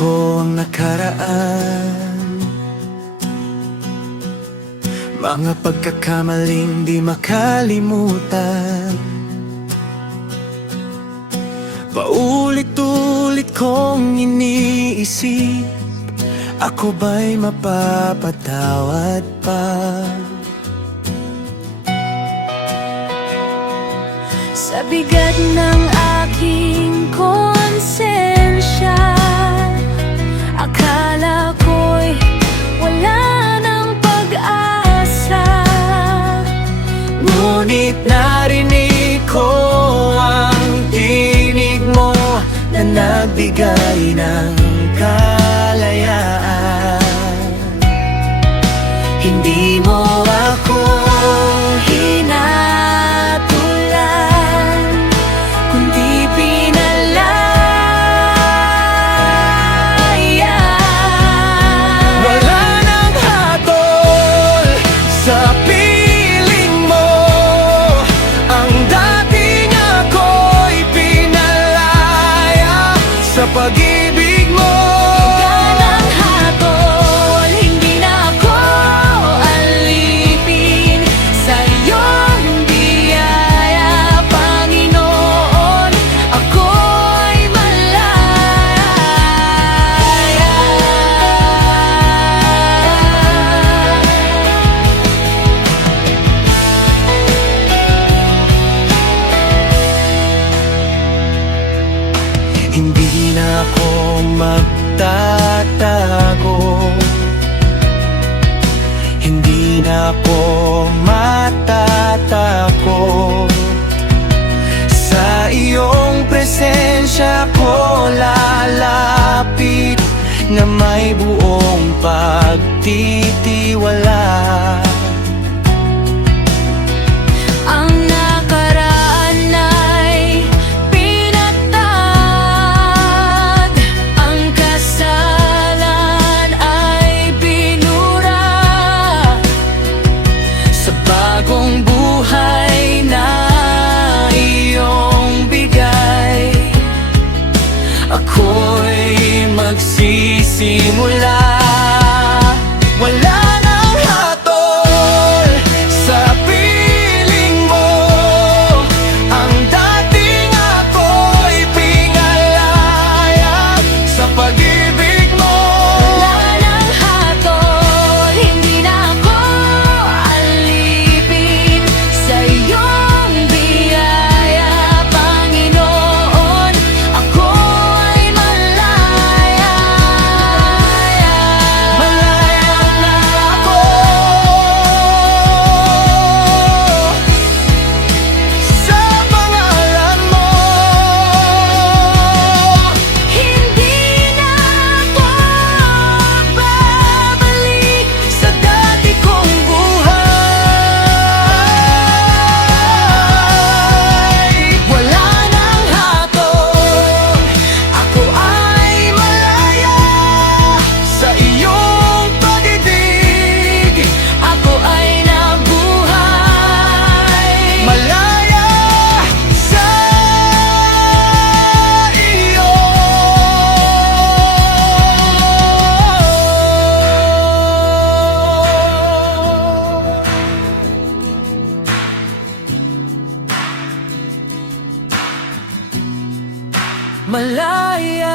ko ang nakaraan, mga pagkakamaling di makalimutan. Paulit-ulit kong iniisip, ako ba'y mapapatawad pa? Sa bigat ng aking konsensya, akala ko'y wala ng pag-asa. Ngunit narinig ko ang tinig mo na nagbigay ng kalayaan. Hindi mo ako hinatulan, kundi pinalayan. Wala nang hatol sa piling mo, ang dating ako'y pinalaya sa pag-ibig mo. Hindi na ako magtatago, hindi na ako matatakot. Sa iyong presensya ko lalapit na may buong pagtitiwala. Ang nakaraan ay pinatag, ang kasalan ay binura. Sa bagong buhay na iyong bigay, ako'y magsisimula. Wala nang hatol sa piling mo, ang dating ako'y pinalaya sa pag-ibig mo. Wala nang hatol, hindi na ako alipin sa iyong biyaya, Panginoon. Ako ay malaya. Malaya na ako sa pangalan mo. Hindi na ako babalik Sa dati kong buhay, wala nang hatol, ako ay malaya sa iyong pag-ibig. Ako ay nabuhay. Malaya sa iyo. Malaya